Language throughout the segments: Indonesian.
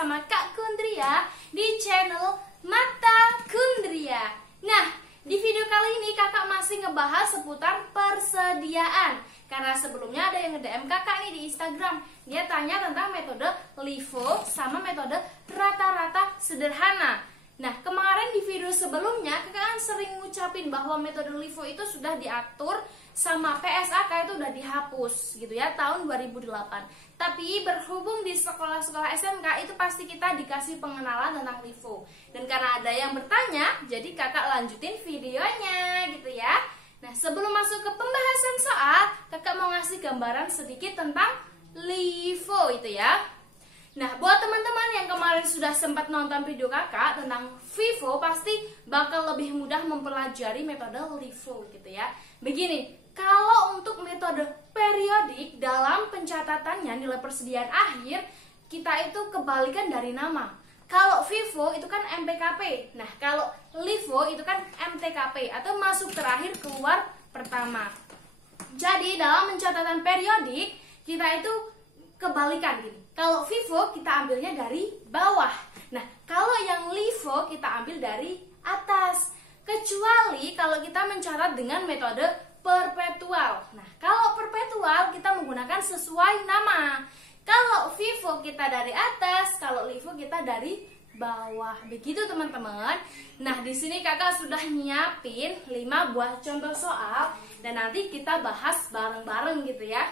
bersama Kak Kundria di channel Mata Kundria. Nah, di video kali ini kakak masih ngebahas seputar persediaan. Karena sebelumnya ada yang nge-DM kakak nih di Instagram. Dia tanya tentang metode LIFO sama metode rata-rata sederhana. Nah, kemarin di video sebelumnya kakak kan sering ngucapin bahwa metode LIFO itu sudah diatur sama PSAK itu udah dihapus gitu ya tahun 2008. Tapi berhubung di sekolah-sekolah SMK itu pasti kita dikasih pengenalan tentang LIFO. Dan karena ada yang bertanya, jadi kakak lanjutin videonya gitu ya. Nah, sebelum masuk ke pembahasan soal, kakak mau ngasih gambaran sedikit tentang LIFO itu ya. Nah, buat teman-teman yang kemarin sudah sempat nonton video kakak tentang FIFO, pasti bakal lebih mudah mempelajari metode LIFO gitu ya. Begini, kalau untuk metode periodik dalam pencatatannya nilai persediaan akhir, kita itu kebalikan dari nama. Kalau FIFO itu kan MPKP. Nah, kalau LIFO itu kan MTKP atau masuk terakhir keluar pertama. Jadi, dalam pencatatan periodik kita itu kebalikan gini. Kalau FIFO kita ambilnya dari bawah. Nah, kalau yang LIFO kita ambil dari atas. Kecuali kalau kita mencatat dengan metode perpetual. Nah, kalau perpetual kita menggunakan sesuai nama. Kalau FIFO kita dari atas, kalau LIFO kita dari bawah. Begitu teman-teman. Nah, di sini kakak sudah nyiapin 5 buah contoh soal dan nanti kita bahas bareng-bareng gitu ya.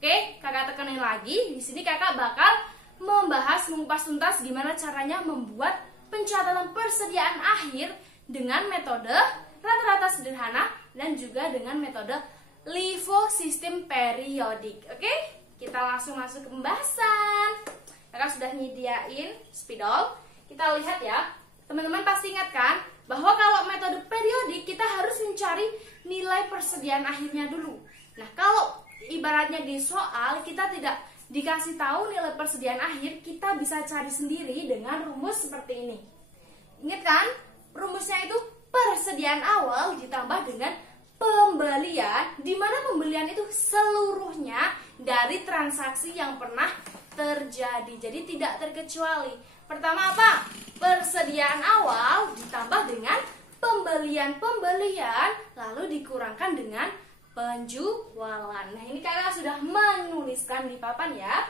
Oke, kakak tekanin lagi. Di sini kakak bakal membahas mengupas tuntas gimana caranya membuat pencatatan persediaan akhir dengan metode rata-rata sederhana dan juga dengan metode LIFO sistem periodik. Oke, kita langsung masuk ke pembahasan. Kakak sudah nyediain spidol. Kita lihat ya. Teman-teman pasti ingat kan bahwa kalau metode periodik kita harus mencari nilai persediaan akhirnya dulu. Nah, kalau ibaratnya di soal kita tidak dikasih tahu nilai persediaan akhir, kita bisa cari sendiri dengan rumus seperti ini. Ingat kan? Rumusnya itu persediaan awal ditambah dengan pembelian, di mana pembelian itu seluruhnya dari transaksi yang pernah terjadi. Jadi tidak terkecuali. Pertama apa? Persediaan awal ditambah dengan pembelian lalu dikurangkan dengan penjualan. Nah, ini kakak sudah menuliskan di papan ya,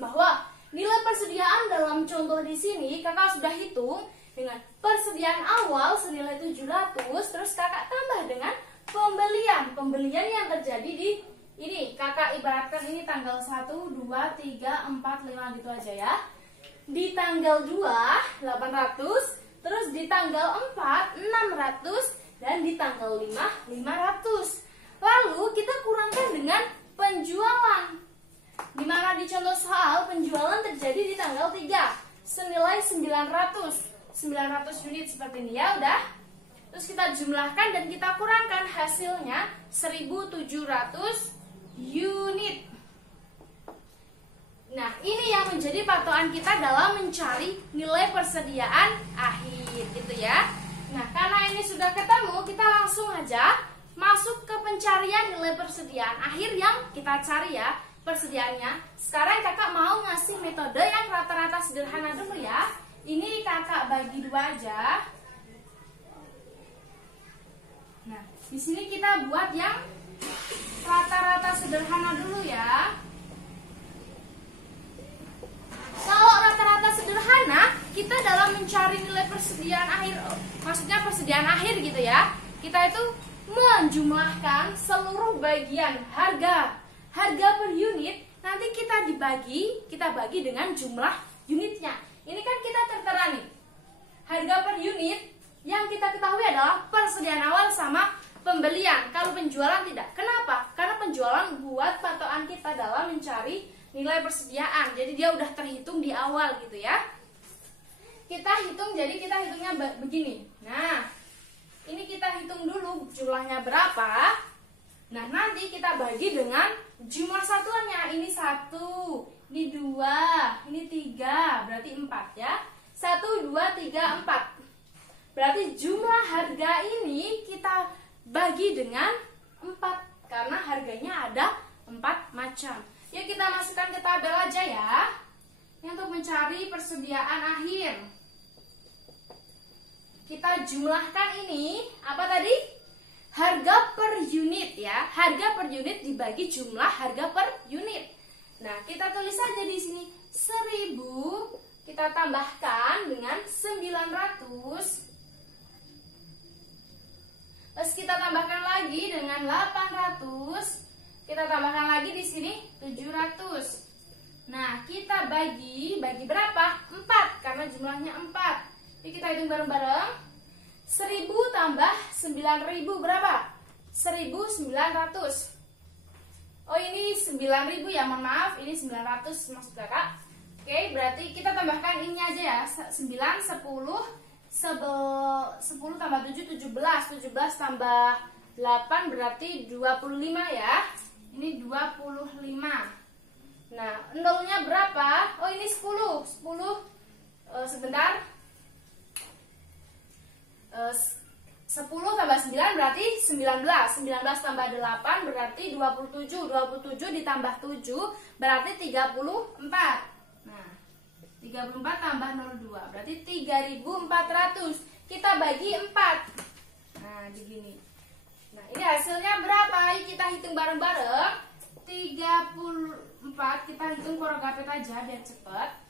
bahwa nilai persediaan dalam contoh di sini kakak sudah hitung dengan persediaan awal senilai 700, terus kakak tambah dengan pembelian yang terjadi di ini. Kakak ibaratkan ini tanggal 1, 2, 3, 4, 5 gitu aja ya. Di tanggal 2 800, terus di tanggal 4 600 dan di tanggal 5 500. Lalu kita kurangkan dengan penjualan. Dimana di contoh soal penjualan terjadi di tanggal 3 senilai 900 unit seperti ini ya udah. Terus kita jumlahkan dan kita kurangkan, hasilnya 1700 unit. Nah, ini yang menjadi patokan kita dalam mencari nilai persediaan akhir gitu ya. Nah, karena ini sudah ketemu, kita langsung aja masuk ke pencarian nilai persediaan akhir yang kita cari ya persediaannya. Sekarang kakak mau ngasih metode yang rata-rata sederhana dulu ya. Ini kakak bagi 2 aja. Nah, di sini kita buat yang rata-rata sederhana dulu ya. Kalau rata-rata sederhana, kita dalam mencari nilai persediaan akhir, maksudnya persediaan akhir gitu ya, kita itu menjumlahkan seluruh bagian harga per unit, nanti kita bagi dengan jumlah unitnya. Ini kan kita tertera nih, harga per unit yang kita ketahui adalah persediaan awal sama pembelian. Kalau penjualan tidak. Kenapa? Karena penjualan buat patokan kita dalam mencari nilai persediaan. Jadi dia udah terhitung di awal gitu ya. Kita hitung, jadi kita hitungnya begini. Nah, ini kita hitung dulu jumlahnya berapa. Nah, nanti kita bagi dengan jumlah satuannya. Ini 1, ini 2, ini 3, berarti 4 ya. 1, 2, 3, 4. Berarti jumlah harga ini kita bagi dengan 4. Karena harganya ada 4 macam. Yuk kita masukkan ke tabel aja ya. Ini untuk mencari persediaan akhir. Kita jumlahkan ini, apa tadi? Harga per unit ya. Harga per unit dibagi jumlah harga per unit. Nah, kita tulis saja di sini 1000 kita tambahkan dengan 900. Terus kita tambahkan lagi dengan 800. Kita tambahkan lagi di sini 700. Nah, kita bagi berapa? 4 karena jumlahnya 4. Jadi kita hitung bareng-bareng. 1000 tambah 9000 berapa? 1900. Oh, ini 9000 ya, mohon maaf, ini 900 maksud kakak. Oke, berarti kita tambahkan ini aja ya, 9, 10 tambah 7, 17. 17 tambah 8 berarti 25 ya. Ini 25. Nah, nolnya berapa? Oh, ini 10. 10, sebentar. 10 tambah 9 berarti 19. 19 tambah 8 berarti 27. 27 ditambah 7 berarti 34. Nah, 34 tambah 02 berarti 3400. Kita bagi 4. Nah, begini. Nah, ini hasilnya berapa? Ayo kita hitung bareng-bareng. 34, kita hitung korogapet aja biar cepet.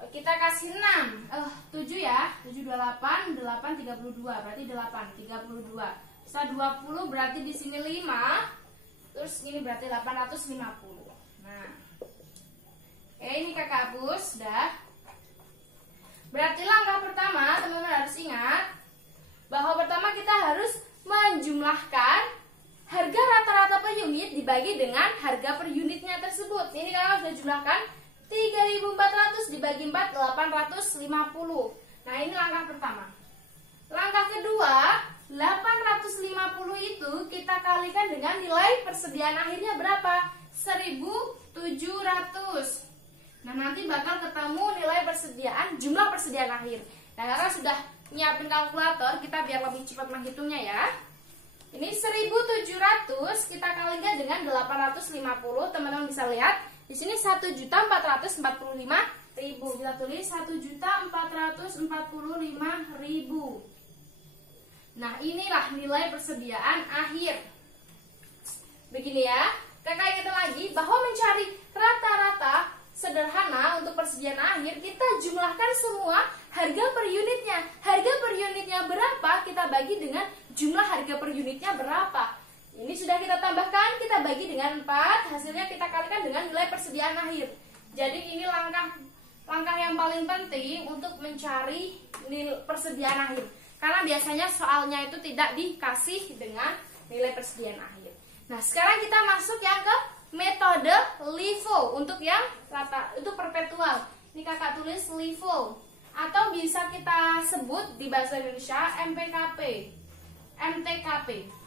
Kita kasih 6, 7 ya, 7, 28, 8, 32, berarti 8, 32. Setelah 20 berarti di sini 5, terus ini berarti 850. Nah, ini kakak hapus, sudah. Berarti langkah pertama, teman-teman harus ingat, bahwa pertama kita harus menjumlahkan harga rata-rata per unit dibagi dengan harga per unitnya tersebut. Ini kakak sudah jumlahkan. 3400 dibagi 4, 850. Nah, ini langkah pertama. Langkah kedua, 850 itu kita kalikan dengan nilai persediaan akhirnya berapa? 1700. Nah, nanti bakal ketemu nilai persediaan, jumlah persediaan akhir. Nah, kakak sudah nyiapin kalkulator, kita biar lebih cepat menghitungnya ya. Ini 1700 kita kalikan dengan 850. Teman-teman bisa lihat di sini 1.445.000. Kita tulis 1.445.000. Nah, inilah nilai persediaan akhir. Begini ya. Kakak ingat lagi bahwa mencari rata-rata sederhana untuk persediaan akhir, kita jumlahkan semua harga per unitnya. Harga per unitnya berapa, kita bagi dengan jumlah harga per unitnya berapa. Ini sudah kita tambahkan, kita bagi dengan 4, hasilnya kita kalikan dengan nilai persediaan akhir. Jadi ini langkah yang paling penting untuk mencari nilai persediaan akhir. Karena biasanya soalnya itu tidak dikasih dengan nilai persediaan akhir. Nah, sekarang kita masuk yang ke metode LIFO untuk yang rata itu perpetual. Ini kakak tulis LIFO atau bisa kita sebut di bahasa Indonesia MTKP.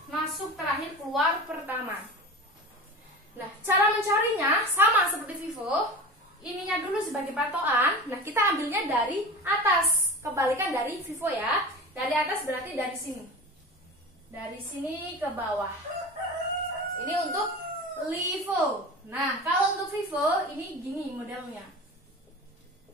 Masuk terakhir keluar pertama. Nah, cara mencarinya sama seperti FIFO. Ininya dulu sebagai patokan. Nah, kita ambilnya dari atas. Kebalikan dari FIFO ya. Dari atas berarti dari sini. Dari sini ke bawah. Ini untuk LIFO. Nah, kalau untuk FIFO ini gini modelnya.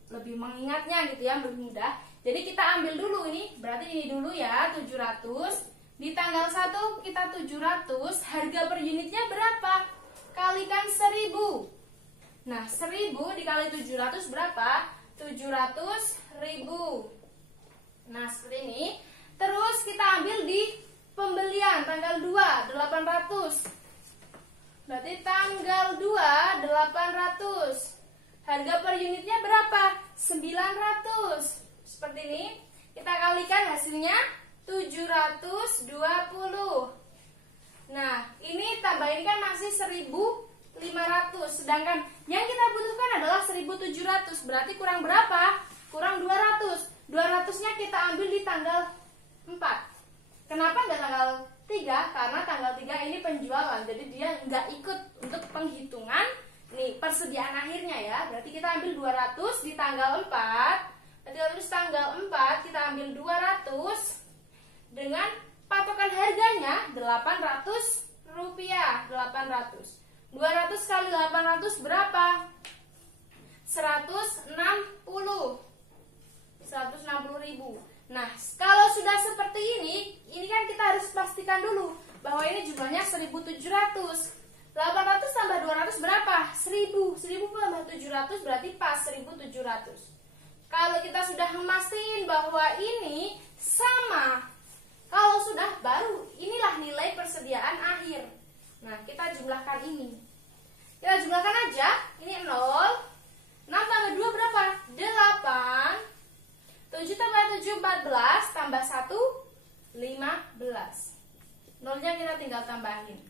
Lebih mengingatnya gitu ya, lebih mudah. Jadi kita ambil dulu ini, berarti ini dulu ya, 700. Di tanggal 1 kita 700, harga per unitnya berapa? Kalikan 1000. Nah, 1000 dikali 700 berapa? 700.000. Nah, seperti ini. Terus kita ambil di pembelian tanggal 2, 800. Berarti tanggal 2, 800. Harga per unitnya berapa? 900. Seperti ini. Kita kalikan hasilnya 720. Nah, ini tambahin kan masih 1500. Sedangkan yang kita butuhkan adalah 1700. Berarti kurang berapa? Kurang 200. 200-nya kita ambil di tanggal 4. Kenapa nggak tanggal 3? Karena tanggal 3 ini penjualan. Jadi dia nggak ikut untuk penghitungan nih persediaan akhirnya ya. Berarti kita ambil 200 di tanggal 4. Berarti terus tanggal 4 kita ambil 200 dengan patokan harganya 800 rupiah. 800. 200 kali 800 berapa? 160.000. Nah, kalau sudah seperti ini kan kita harus pastikan dulu bahwa ini jumlahnya 1.700. 800 tambah 200 berapa? 1000. 1000 tambah 700 berarti pas 1.700. Kalau kita sudah memastikan bahwa ini sama, kalau sudah baru inilah nilai persediaan akhir. Nah, kita jumlahkan ini. Kita jumlahkan aja. Ini 0. 6 tambah 2 berapa? 8. 7 tambah 7 14 tambah 1 15. Nolnya kita tinggal tambahin.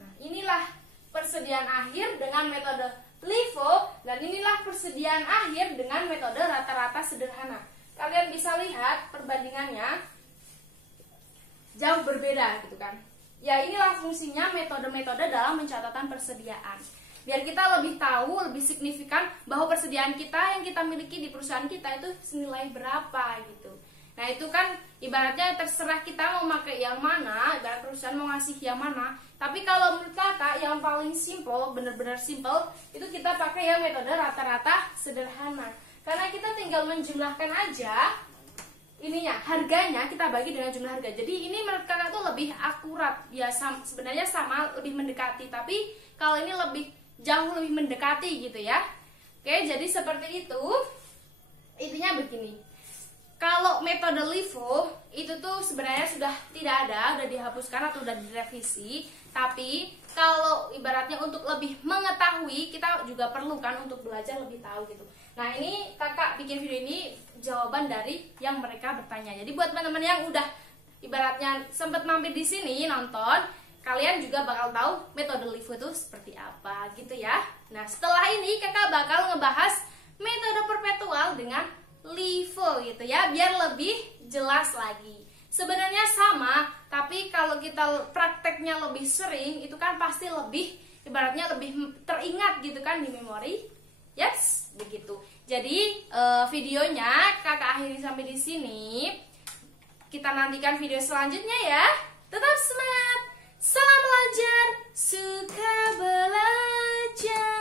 Nah, inilah persediaan akhir dengan metode LIFO, dan inilah persediaan akhir dengan metode rata-rata sederhana. Kalian bisa lihat perbandingannya jauh berbeda gitu kan. Ya, inilah fungsinya metode-metode dalam pencatatan persediaan. Biar kita lebih tahu, lebih signifikan bahwa persediaan kita yang kita miliki di perusahaan kita itu senilai berapa gitu. Nah, itu kan ibaratnya terserah kita mau pakai yang mana, ibarat perusahaan mau ngasih yang mana. Tapi kalau menurut kakak yang paling simple, benar-benar simple, itu kita pakai ya metode rata-rata sederhana. Karena kita tinggal menjumlahkan aja ininya, harganya kita bagi dengan jumlah harga. Jadi ini menurut kakak tuh lebih akurat. Ya sebenarnya sama, lebih mendekati, tapi kalau ini lebih jauh lebih mendekati gitu ya. Oke, jadi seperti itu. Intinya begini. Kalau metode LIFO itu tuh sebenarnya sudah tidak ada, sudah dihapuskan atau sudah direvisi. Tapi kalau ibaratnya untuk lebih mengetahui, kita juga perlu kan untuk belajar lebih tahu gitu. Nah, ini kakak bikin video ini jawaban dari yang mereka bertanya. Jadi buat teman-teman yang udah ibaratnya sempat mampir di sini nonton, kalian juga bakal tahu metode LIFO itu seperti apa gitu ya. Nah, setelah ini kakak bakal ngebahas metode perpetual dengan LIFO gitu ya, biar lebih jelas lagi. Sebenarnya sama, tapi kalau kita prakteknya lebih sering, itu kan pasti lebih ibaratnya lebih teringat gitu kan di memori. Yes, begitu. Jadi videonya kakak akhiri sampai di sini. Kita nantikan video selanjutnya ya. Tetap semangat. Salam belajar, suka belajar.